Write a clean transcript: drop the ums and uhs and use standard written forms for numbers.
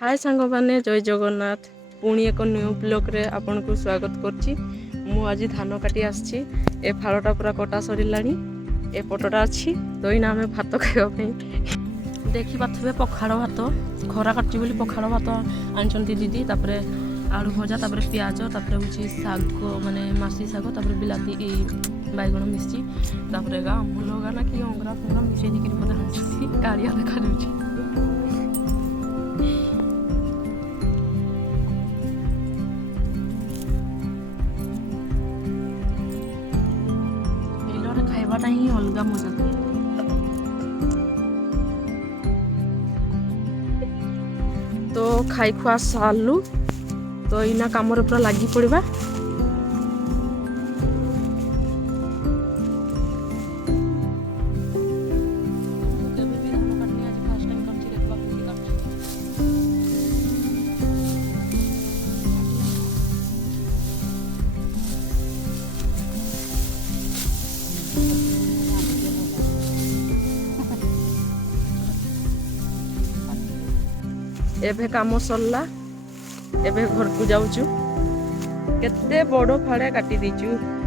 हाय सांग मैंने जय जगन्नाथ पुणी एक न्यू ब्लॉग रे आपन को स्वागत करछि। मु आज धान काटी आछि। ए फाळटा पूरा कटा सरिलानी। ए पटटा अछि तो इना हमें भात खाइबा पई देखि पाथबे पखाड़ भात खरा काटछि बोली पखाड़ भात आनचंती दीदी तापरे आलू भजा तापरे प्याज तापरे होछि साग माने मासी साग तापरे बिलाती बैगण मिर्ची तापरे गा मुलो गाना कि अंगरा फंगरा मिशे दिकि पता हंसी कालिया देखा जाउछि। खाइबाटा ही अलग मजा था। तो खाई खुआ सारू तो इना काम पूरा लगी पड़ा। एभे काम सरला एभे घर को जाऊचु। केते बड़ फाड़े काटी दीचु।